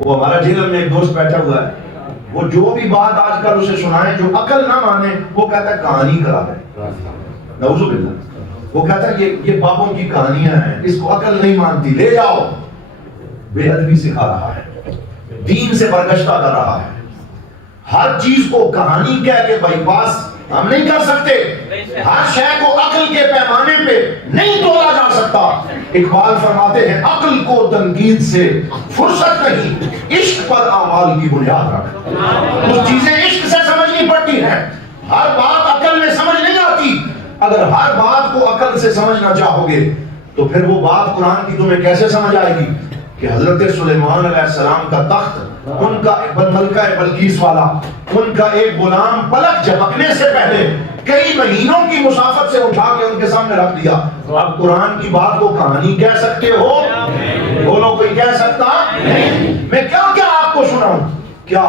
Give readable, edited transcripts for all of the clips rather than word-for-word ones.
وہ ہمارا جیل میں ایک دوست بیٹھا ہوا ہے، وہ جو بھی بات آج کل اسے سنائیں جو عقل نہ مانے وہ کہتا ہے کہانی کرا ہے، نعوذ باللہ، وہ کہتا ہے یہ بابوں کی کہانیاں ہیں، اس کو عقل نہیں مانتی، لے جاؤ۔ بے ادبی سکھا رہا ہے، دین سے برگشتہ کر رہا ہے، ہر چیز کو کہانی کہہ کے بائی پاس ہم نہیں کر سکتے، ہر شے کو عقل کے پیمانے پہ نہیں تولا جا سکتا۔ اقبال فرماتے ہیں عقل کو تنقید سے فرصت نہیں، عشق پر اعمال کی بنیاد رکھ۔ کچھ چیزیں عشق سے سمجھنی پڑتی ہیں، ہر بات عقل میں سمجھ نہیں آتی۔ اگر ہر بات کو عقل سے سمجھنا چاہو گے تو پھر وہ بات قرآن کی تمہیں کیسے سمجھ آئے گی کہ حضرت سلیمان علیہ السلام کا تخت، ان کا ملکہ بلقیس والا، ان کا ایک غلام پلک جھپکنے سے پہلے کئی مہینوں کی مسافت سے اٹھا کے ان کے سامنے رکھ دیا۔ اب قرآن کی بات کو کہانی کہہ سکتے ہو؟ بولو کوئی کہہ سکتا نہیں۔ میں کیا آپ کو سناؤں؟ کیا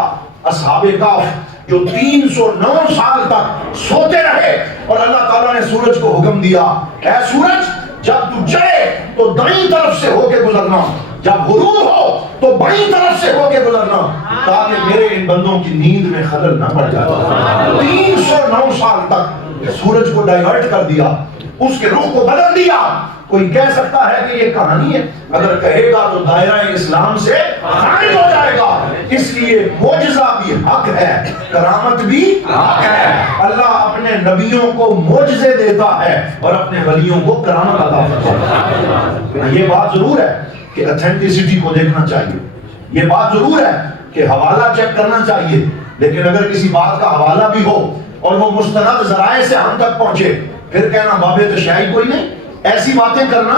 اصحاب کہف جو 309 سال تک سوتے رہے اور اللہ تعالیٰ نے سورج کو حکم دیا، اے سورج جب تو چڑھے تو دائیں طرف سے ہو کے گزرنا، جب غروب ہو تو بائیں طرف سے ہو کے گزرنا، تاکہ میرے ان بندوں کی نیند میں خلل نہ پڑ جائے۔ 309 سال تک سورج کو ڈائیورٹ کر دیا، اس کے رخ کو بدل دیا۔ کوئی کہہ سکتا ہے کہ یہ کہانی ہے؟ اگر کہے گا تو دائرہ اسلام سے خارج ہو جائے گا۔ اس لیے معجزہ بھی حق ہے، کرامت بھی حق ہے۔ اللہ اپنے نبیوں کو معجزے دیتا ہے اور اپنے ولیوں کو کرامت عطا فرماتا ہے۔ یہ بات ضرور ہے کہ اتھینٹسٹی کو دیکھنا چاہیے، یہ بات ضرور ہے کہ حوالہ چیک کرنا چاہیے، لیکن اگر کسی بات کا حوالہ بھی ہو اور وہ مستند ذرائع سے ہم تک پہنچے، پھر کہنا بابے تو شاہی کوئی نہیں، ایسی باتیں کرنا،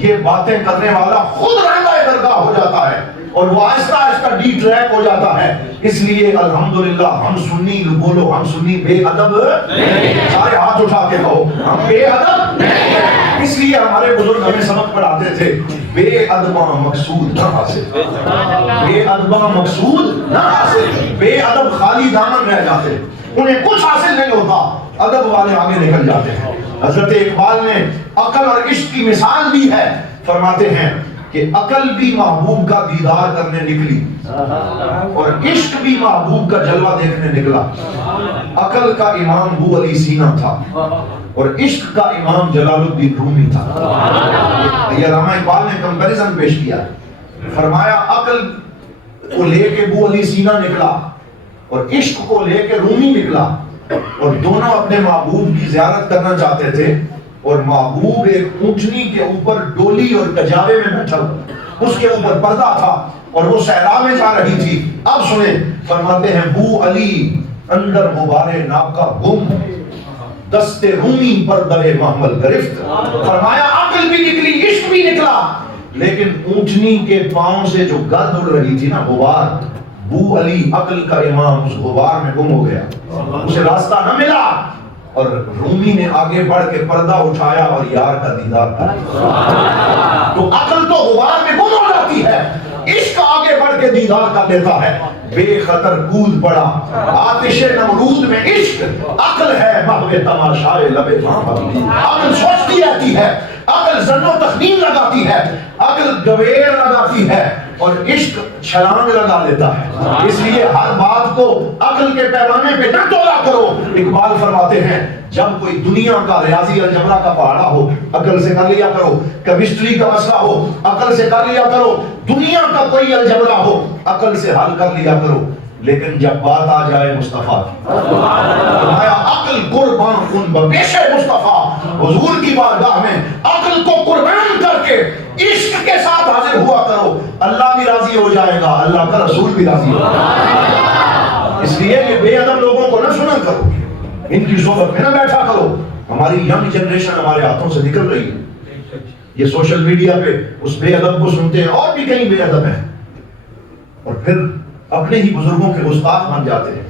یہ باتیں کرنے والا خود رہنگا درگاہ ہو جاتا ہے اور وہ آہستہ آہستہ ڈی ٹریک ہو جاتا ہے۔ اس لیے الحمدللہ ہم سنی، بولو ہم سنی بے ادب نہیں، سارے ہاتھ اٹھا کے کہو ہم بے ادب نہیں۔ اس لیے ہمارے بزرگ ہمیں سبق پڑھاتے تھے، بے ادبہ مقصود نہ حاصل، بے ادبہ مقصود نہ حاصل۔ بے ادب خالی دامن رہ جاتے، انہیں کچھ حاصل نہیں ہوتا، ادب والے آگے نکل جاتے ہیں۔ حضرت اقبال نے عقل اور عشق کی مثال دی ہے، فرماتے ہیں کہ عقل بھی محبوب کا دیدار کرنے نکلی اور عشق بھی محبوب کا جلوہ دیکھنے نکلا۔ عقل کا امام ابو علی سینا تھا اور عشق کا امام جلال الدین رومی تھا۔ یہ علامہ اقبال نے کمپیریزن پیش کیا، فرمایا عقل کو لے کے ابو علی سینا نکلا اور عشق کو لے کے رومی نکلا، اور دونوں اپنے محبوب کی زیارت کرنا چاہتے تھے، اور محبوب ایک اونٹنی کے اوپر ڈولی اور کجاوے میں بیٹھا، اس کے اوپر پردہ تھا اور وہ صحرا میں جا رہی تھی۔ اب سنیں، فرماتے ہیں بو علی اندر غبارے ناکا گم، دست رومی پر در محمل گرفت۔ فرمایا عقل بھی نکلی، عشق بھی نکلا، لیکن اونٹنی کے پاؤں سے جو گرد اڑ رہی تھی نا، غبار، بو علی عقل کا امام اس غبار میں گم ہو گیا، اسے راستہ نہ ملا، اور رومی نے آگے بڑھ کے پردہ اٹھایا اور یار کا دیدار کیا۔ تو عقل تو غبار میں گم ہو جاتی ہے، عشق آگے بڑھ کے دیدار کر لیتا ہے۔ بے خطر کود پڑا آتش نمرود میں عشق، عقل ہے محو تماشائے لب محمد۔ عقل سوچتی رہتی ہے، عقل ظن و تخمین لگاتی ہے، عقل گویر لگاتی ہے، اور عشق چھلانگ لگا لیتا ہے۔ اس لیے ہر بات کو عقل کے پیمانے پہ نہ تولا کرو۔ اقبال فرماتے ہیں جب کوئی دنیا کا ریاضی الجبرا کا پہاڑا ہو، عقل سے کر لیا کرو، کیمسٹری کا مسئلہ ہو، عقل سے کر لیا کرو، دنیا کا کوئی الجبرا ہو، عقل سے حل کر لیا کرو، لیکن جب بات آ جائے مصطفیٰ کی، فرمایا عقل قربان کن بپیش مصطفیٰ، حضور کی بارگاہ میں عقل کو قربان کر کے عشق کے ساتھ حاضر ہوا کرو، اللہ بھی راضی ہو جائے گا، اللہ کا رسول بھی راضی ہو جائے گا۔ اس لیے یہ بے ادب لوگوں کو نہ سنا کرو، ان کی صحبت میں نہ بیٹھا کرو۔ ہماری ینگ جنریشن ہمارے ہاتھوں سے نکل رہی ہے، یہ سوشل میڈیا پہ اس بے ادب کو سنتے ہیں، اور بھی کئی بے ادب ہیں، اور پھر اپنے ہی بزرگوں کے گستاخ بن جاتے ہیں۔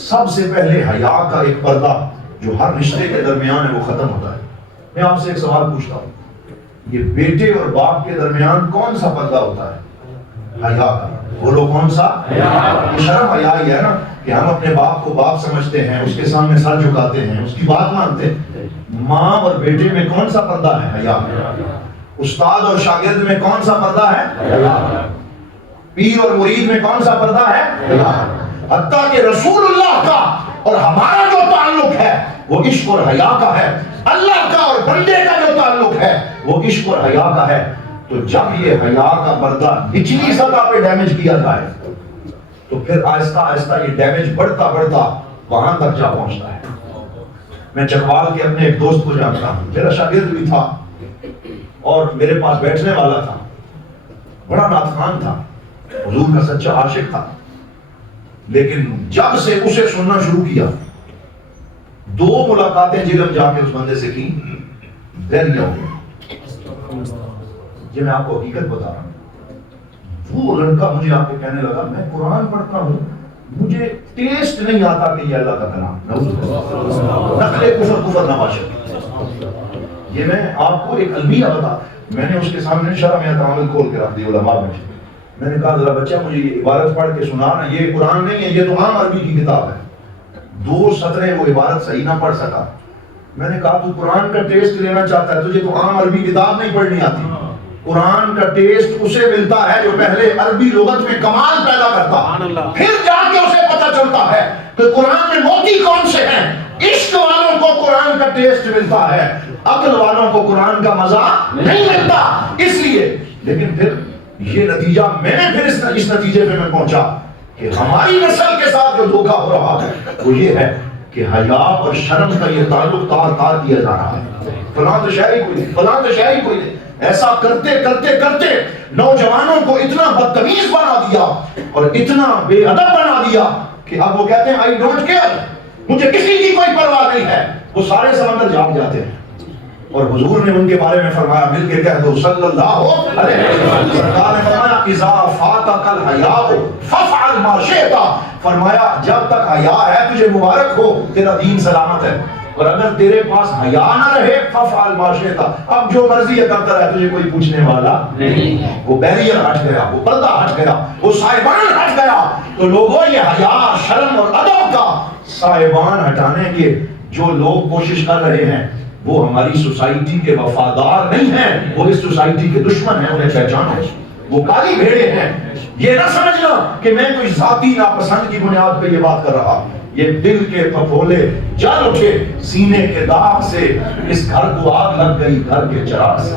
سب سے پہلے حیا کا ایک پردہ جو ہر رشتے کے درمیان ہے وہ ختم ہوتا ہے۔ میں آپ سے ایک سوال پوچھتا ہوں، یہ بیٹے اور باپ کے درمیان کون سا پردہ ہوتا ہے؟ حیا کا۔ بولو کون سا؟ یہ شرم حیا ہی ہے نا کہ ہم اپنے باپ کو باپ سمجھتے ہیں، اس کے سامنے سر جھکاتے ہیں، اس کی بات مانتے ہیں۔ ماں اور بیٹے میں کون سا پردہ ہے؟ حیا۔ استاد اور شاگرد میں کون سا پردہ ہے؟ حیا۔ پیر اور مرید میں کون سا پردہ ہے؟ حتیٰ کہ رسول اللہ کا اور ہمارا جو تعلق ہے وہ عشق اور حیا کا ہے، اللہ کا اور بندے کا جو تعلق ہے وہ عشق اور حیا کا ہے۔ تو جب یہ حیا کا پردہ نچلی سطح پہ ڈیمیج کیا جائے تو پھر آہستہ آہستہ یہ ڈیمیج بڑھتا بڑھتا وہاں تک جا پہنچتا ہے۔ میں چکوال کے اپنے ایک دوست کو جانتا ہوں، میرا شاگرد بھی تھا اور میرے پاس بیٹھنے والا تھا، بڑا نعت خوان تھا، حضور کا سچا عاشق تھا، لیکن جب سے اسے سننا شروع کیا، 2 ملاقاتیں جب جا کے اس بندے سے کی، ذہن ہو گیا۔ یہ میں آپ کو حقیقت بتا رہا ہوں، وہ لڑکا مجھے آ کے کہنے لگا میں قرآن پڑھتا ہوں، مجھے ٹیسٹ نہیں آتا کہ یہ اللہ کا کلام، نقل کفر نباشر۔ یہ میں آپ کو ایک المیہ بتا، میں نے اس کے سامنے شرح میں تعامل کھول کے رکھ دی علماء میں نے کہا ذرا بچہ مجھے یہ عبارت پڑھ کے سنا نا، یہ قرآن نہیں ہے، یہ تو عام عربی کی کتاب ہے۔ 2 سطریں وہ عبارت صحیح نہ پڑھ سکا۔ میں نے کہا تو قرآن کا ٹیسٹ لینا چاہتا ہے، تجھے تو عام عربی کتاب نہیں پڑھنی آتی۔ قرآن کا ٹیسٹ اسے ملتا ہے جو پہلے عربی لغت میں کمال پیدا کرتا، پھر جا کے اسے پتہ چلتا ہے کہ قرآن میں موتی کون سے ہیں۔ عشق والوں کو قرآن کا ٹیسٹ ملتا ہے، عقل والوں کو قرآن کا مزہ نہیں ملتا۔ اس لیے لیکن پھر یہ نتیجہ میں نے پھر اس نتیجے پہ میں پہنچا کہ ہماری نسل کے ساتھ جو دھوکہ ہو رہا ہے وہ یہ ہے کہ حیا اور شرم کا یہ تعلق تار کیا جا رہا ہے۔ فلاں تو شاعری کوئی نہیں، فلاں تو شاعری کوئی نہیں۔ ایسا کرتے کرتے کرتے نوجوانوں کو اتنا بدتمیز بنا دیا اور اتنا بے ادب بنا دیا کہ اب وہ کہتے ہیں آئی ڈونٹ کیئر، مجھے کسی کی کوئی پرواہ نہیں ہے۔ وہ سارے سمندر جاگ جاتے ہیں۔ اور حضور نے ان کے بارے میں فرمایا، مل کے کہہ دو صلی اللہ علیہ وسلم، سرکار نے فرمایا اذا فاتک الحیاء فافعل ما شئت، فرمایا جب تک حیا ہے تجھے مبارک ہو، تیرا دین سلامت ہے، اور اگر تیرے پاس حیا نہ رہے فافعل ما شئت، اب جو مرضی ہے کرتا رہے، تجھے کوئی پوچھنے والا نہیں۔ وہ بیریئر ہٹ گیا، وہ پردہ ہٹ گیا، وہ سائبان ہٹ گیا۔ تو لوگوں یہ حیا، شرم اور ادب کا سائبان ہٹانے کے جو لوگ کوشش کر رہے ہیں وہ ہماری سوسائٹی کے وفادار نہیں ہیں، وہ اس سوسائٹی کے دشمن ہیں، انہیں پہچانو، وہ کالی بھیڑے ہیں۔ یہ نہ سمجھنا کہ میں کوئی ذاتی ناپسند کی بنیاد پہ یہ بات کر رہا، یہ دل کے پھپھولے جل اٹھے سینے کے داغ سے، اس گھر کو آگ لگ گئی گھر کے چراغ سے۔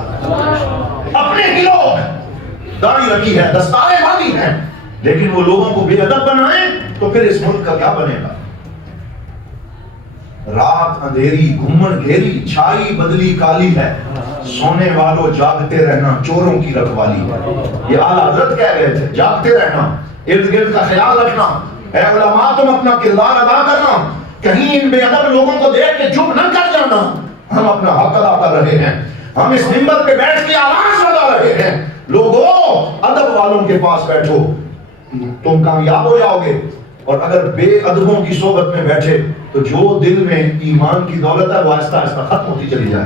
اپنے ہی لوگ داڑھی رکھی ہے، دستاریں باندھی ہیں، لیکن وہ لوگوں کو بے ادب بنائیں تو پھر اس ملک کا کیا بنے گا؟ رات اندھیری گھمن گھیری، چھائی بدلی کالی ہے، سونے والوں جاگتے رہنا چوروں کی رکھوالی ہے۔ یہ اعلیٰ حضرت کہہ گئے تھے، جاگتے رہنا، ارد گرد کا خیال رکھنا، اے علماء تم اپنا کردار ادا کرنا، کہیں ان بے ادب لوگوں کو دیکھ کے چپ نہ کر جانا۔ ہم اپنا حق ادا کر رہے ہیں، ہم اس منبر پہ بیٹھ کے آواز لگا رہے ہیں، لوگوں ادب والوں کے پاس بیٹھو، تم کامیاب ہو جاؤ گے۔ اور اگر بے ادبوں کی صحبت میں بیٹھے تو جو دل میں ایمان کی دولت ہے وہ آہستہ آہستہ ختم ہوتی چلی جائے۔